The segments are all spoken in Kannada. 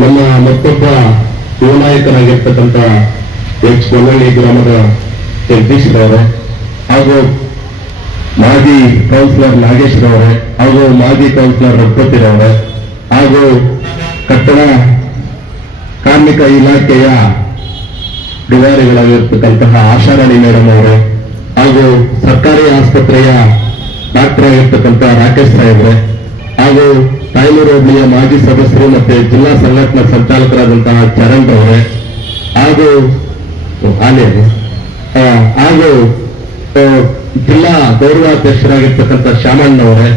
ನಮ್ಮ ಮತ್ತೊಬ್ಬ ಯುವ ನಾಯಕನಾಗಿರ್ತಕ್ಕಂಥ ಎಚ್ ಕೊಲ್ಲಳ್ಳಿ ಗ್ರಾಮದ ಜಗದೀಶ್ ರವರೇ ಹಾಗೂ ಮಾಜಿ ಕೌನ್ಸಿಲರ್ ನಾಗೇಶ್ ರವರೇ ಹಾಗೂ ಮಾಜಿ ಕೌನ್ಸಿಲರ್ ರಘುಪತಿ ರವರೇ ಹಾಗೂ ಕಟ್ಟಡ ಕಾರ್ಮಿಕ ಇಲಾಖೆಯ ಅಧಿಕಾರಿಗಳಾಗಿರ್ತಕ್ಕಂತಹ ಆಶಾರಾಣಿ ಮೇಡಮ್ ಅವರೇ ಹಾಗೂ ಸರ್ಕಾರಿ ಆಸ್ಪತ್ರೆಯ ಡಾಕ್ಟರ್ ಆಗಿರ್ತಕ್ಕಂಥ ರಾಕೇಶ್ ಸಾಹೇಬ್ರೆ ಹಾಗೂ ತಾಯ್ನೂರು ಹೋಬಳಿಯ ಮಾಜಿ ಸದಸ್ಯರು ಮತ್ತೆ ಜಿಲ್ಲಾ ಸಂಘಟನಾ ಸಂಚಾಲಕರಾದಂತಹ ಚರಣ್ ಅವರೇ ಹಾಗೂ ಹಾಗೂ ಜಿಲ್ಲಾ ಗೌರವಾಧ್ಯಕ್ಷರಾಗಿರ್ತಕ್ಕಂಥ ಶ್ಯಾಮಣ್ಣವರೇ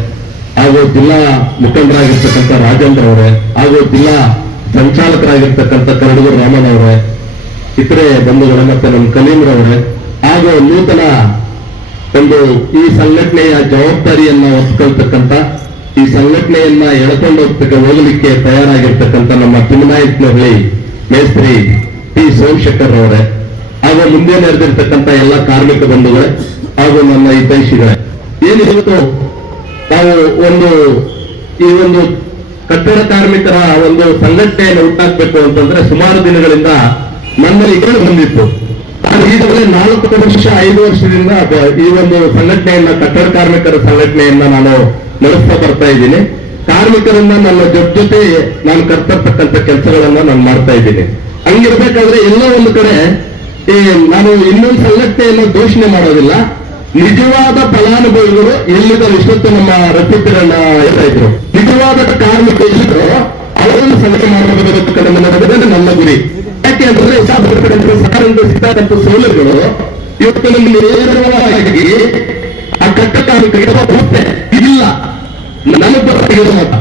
ಹಾಗೂ ಜಿಲ್ಲಾ ಮುಖಂಡರಾಗಿರ್ತಕ್ಕಂಥ ರಾಜೇಂದ್ರ ಅವರೇ ಹಾಗೂ ಜಿಲ್ಲಾ ಸಂಚಾಲಕರಾಗಿರ್ತಕ್ಕಂಥ ಕರಡೂರು ರಾಮನ್ ಅವರೇ ಇತರೆ ಬಂಧುಗಳು ಮತ್ತೆ ನಮ್ಮ ಕಲೀಮ್ರವರೇ ಹಾಗೂ ನೂತನ ಒಂದು ಈ ಸಂಘಟನೆಯ ಜವಾಬ್ದಾರಿಯನ್ನ ಹೊತ್ಕೊಳ್ತಕ್ಕಂಥ ಈ ಸಂಘಟನೆಯನ್ನ ಎಳ್ಕೊಂಡು ಹೋಗಲಿಕ್ಕೆ ತಯಾರಾಗಿರ್ತಕ್ಕಂಥ ನಮ್ಮ ತಿಮ್ಮನಾಯಕನಹಳ್ಳಿ ಮೇಸ್ತ್ರಿ ಟಿ ಸೋಮಶೇಖರ್ ಅವರೇ ಹಾಗೂ ಮುಂದೆ ನಡೆದಿರ್ತಕ್ಕಂಥ ಎಲ್ಲ ಕಾರ್ಮಿಕ ಬಂಧುಗಳೇ ಹಾಗೂ ನನ್ನ ಹಿತೈಷಿಗಳೇ ಏನಿವತ್ತು ನಾವು ಈ ಒಂದು ಕಟ್ಟಡ ಕಾರ್ಮಿಕರ ಒಂದು ಸಂಘಟನೆಯನ್ನು ಹುಟ್ಟಾಕ್ಬೇಕು ಅಂತಂದ್ರೆ ಸುಮಾರು ದಿನಗಳಿಂದ ನನ್ನಲ್ಲಿ ಕೇಳಿ ಬಂದಿತ್ತು. ಈಗಾಗಲೇ 4 ವರ್ಷ 5 ವರ್ಷದಿಂದ ಈ ಒಂದು ಸಂಘಟನೆಯನ್ನ ಕಟ್ಟಡ ಕಾರ್ಮಿಕರ ಸಂಘಟನೆಯನ್ನ ನಾನು ನಡೆಸ್ತಾ ಬರ್ತಾ ಇದ್ದೀನಿ. ಕಾರ್ಮಿಕರನ್ನ ನನ್ನ ಜೊತೆ ನಾನು ಕರ್ತರ್ತಕ್ಕಂಥ ಕೆಲಸಗಳನ್ನ ನಾನು ಮಾಡ್ತಾ ಇದ್ದೀನಿ. ಹಂಗಿರ್ಬೇಕಾದ್ರೆ ಎಲ್ಲೋ ಒಂದು ಕಡೆ ನಾನು ಇನ್ನೊಂದು ಸಂಘಟನೆಯನ್ನು ದೂಷಣೆ ಮಾಡೋದಿಲ್ಲ. ನಿಜವಾದ ಫಲಾನುಭವಿಗಳು ಎಲ್ಲಿದ್ದಾರೆ ಇಷ್ಟೊತ್ತು ನಮ್ಮ ರಚಿತರನ್ನ ಹೇಳ್ತಾ ಇದ್ರು. ನಿಜವಾದ ಕಾರ್ಮಿಕ ಎಲ್ಲಿದ್ರು ಅವರನ್ನು ಸಂಘಟನೆ ಮಾಡಬೇಕು ನನ್ನ ಗುರಿ. ಯಾಕೆ ಅಂತಂದ್ರೆ ಸರ್ಕಾರದಿಂದ ಸಿಗ್ತಕ್ಕಂಥ ಸೌಲಭ್ಯಗಳು ಇವತ್ತು ನಮಗೆ ನೇರವಾಗಿ ಆ ಕಟ್ಟ ಕಾರ್ಮಿಕರಿಗೆ ಬರುತ್ತೆ ಇಲ್ಲ ನನಗೆ ಬರೋದಿರೋ ಮಾತ.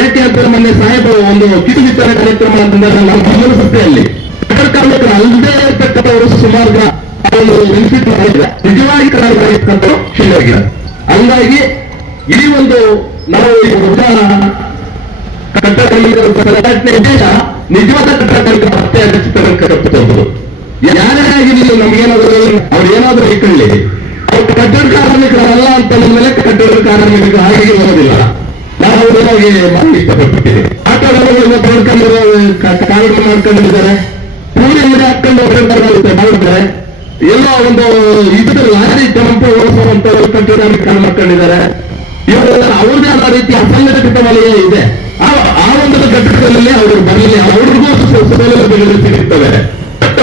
ಯಾಕೆ ಅಂತಂದ್ರೆ ಮೊನ್ನೆ ಸಾಹೇಬ ಒಂದು ಕಿಟ್ ವಿತರಣೆ ಕಾರ್ಯಕ್ರಮ ಅಂತಂದ್ರೆ ನಮ್ಮ ಗಮನ ಸಂಸ್ಥೆಯಲ್ಲಿ ಕಟ್ಟಡ ಕಾರ್ಮಿಕರು ಅಲ್ಲದೆ ಇರ್ತಕ್ಕಂಥವರು ಸುಮಾರು ಒಂದು ಬೆನಿಫಿಟ್ ಮಾಡಿದ್ರೆ ನಿಜವಾಗಿ ಕಾರ್ಮಿಕರು ಕ್ಷೀಣವಾಗಿಲ್ಲ. ಹಂಗಾಗಿ ಈ ಒಂದು ನಾವು ಕಟ್ಟಡ ಕಾರ್ಮಿಕರ ಸಂಘಟನೆ ಉದ್ದೇಶ ನಿಜವಾದ ಕಟ್ಟಡ ಕಾರ್ಮಿಕರ ಮತ್ತೆ ರಚಿತರು ಯಾರೇ ಆಗಿರಲಿ ನಮ್ಗೇನಾದ್ರು ಅವ್ರು ಏನಾದ್ರೂ ಇಟ್ಕೊಳ್ಳಿ ಅವ್ರು ಕಟ್ಟಡ ಕಾರ್ಮಿಕರಲ್ಲ ಅಂತ ಮೇಲೆ ಕಟ್ಟಡ ಕಾರ್ಮಿಕರು ಹಾಗೆ ಬರೋದಿಲ್ಲ. ನಾವು ಅವ್ರಿಗೆ ಮಾಡಿ ಇಷ್ಟಪಡ್ತೀವಿ. ಆಟೋಗಳು ಕಾರ್ಯಕ್ರಮ ಮಾಡ್ಕೊಂಡಿದ್ದಾರೆ, ಪೂರಿ ಅಂಗಡಿ ಹಾಕೊಂಡು ಮಾಡಿದ್ದಾರೆ, ಎಲ್ಲೋ ಒಂದು ಇದ್ರ ಲಾರಿ ಟೆಂಪೋ ಓಡಿಸುವಂತ ಕಟ್ಟಡ ಕಾರ್ಮಿಕರು ಮಾಡ್ಕೊಂಡಿದ್ದಾರೆ. ಇವರೆಲ್ಲ ಅವ್ರದೇ ಆದ ರೀತಿ ಅಸಂಘಟಿತ ವಲಯ ಇದೆ. ಆ ಒಂದು ಘಟಕದಲ್ಲಿ ಅವರು ಬರಲಿ, ಅವ್ರಿಗೂ ಸೌಲಭ್ಯಗಳು ಸಿಗುತ್ತವೆ. ಬಟ್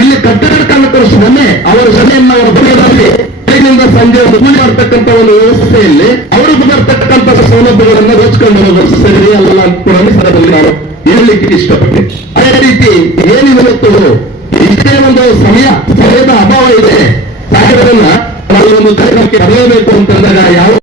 ಇಲ್ಲಿ ಕಟ್ಟಡ ಕಾರ್ಮಿಕರ ಶ್ರಮೆ ಅವರ ಶ್ರಮೆಯನ್ನು ಅವರ ಬಗೆಯಲ್ಲಿ ಬೆಳಗಿನಿಂದ ಸಂಜೆ ಕೂಲಿ ಮಾಡ್ತಕ್ಕಂಥ ಒಂದು ವ್ಯವಸ್ಥೆಯಲ್ಲಿ ಅವ್ರಿಗೆ ಬರ್ತಕ್ಕಂಥ ಸೌಲಭ್ಯಗಳನ್ನು ರೋಚ್ಕೊಂಡು ಹೋಗೋದು ಸರಿ ಅಲ್ಲ ಅಂತ ಸ್ಥಳದಲ್ಲಿ ನಾನು ಹೇಳಲಿಕ್ಕೆ ಇಷ್ಟಪಡ್ತೀನಿ. ಅದೇ ರೀತಿ ಏನಿವತ್ತು ಇಷ್ಟೇ ಒಂದು ಸಮಯದ ಅಭಾವ ಇದೆ. ಸಾಹೇಬರನ್ನ ನಾವು ಒಂದು ಕಾರ್ಯಕ್ರಮಕ್ಕೆ ಬರಲೇಬೇಕು ಅಂತಂದಾಗ ಯಾವ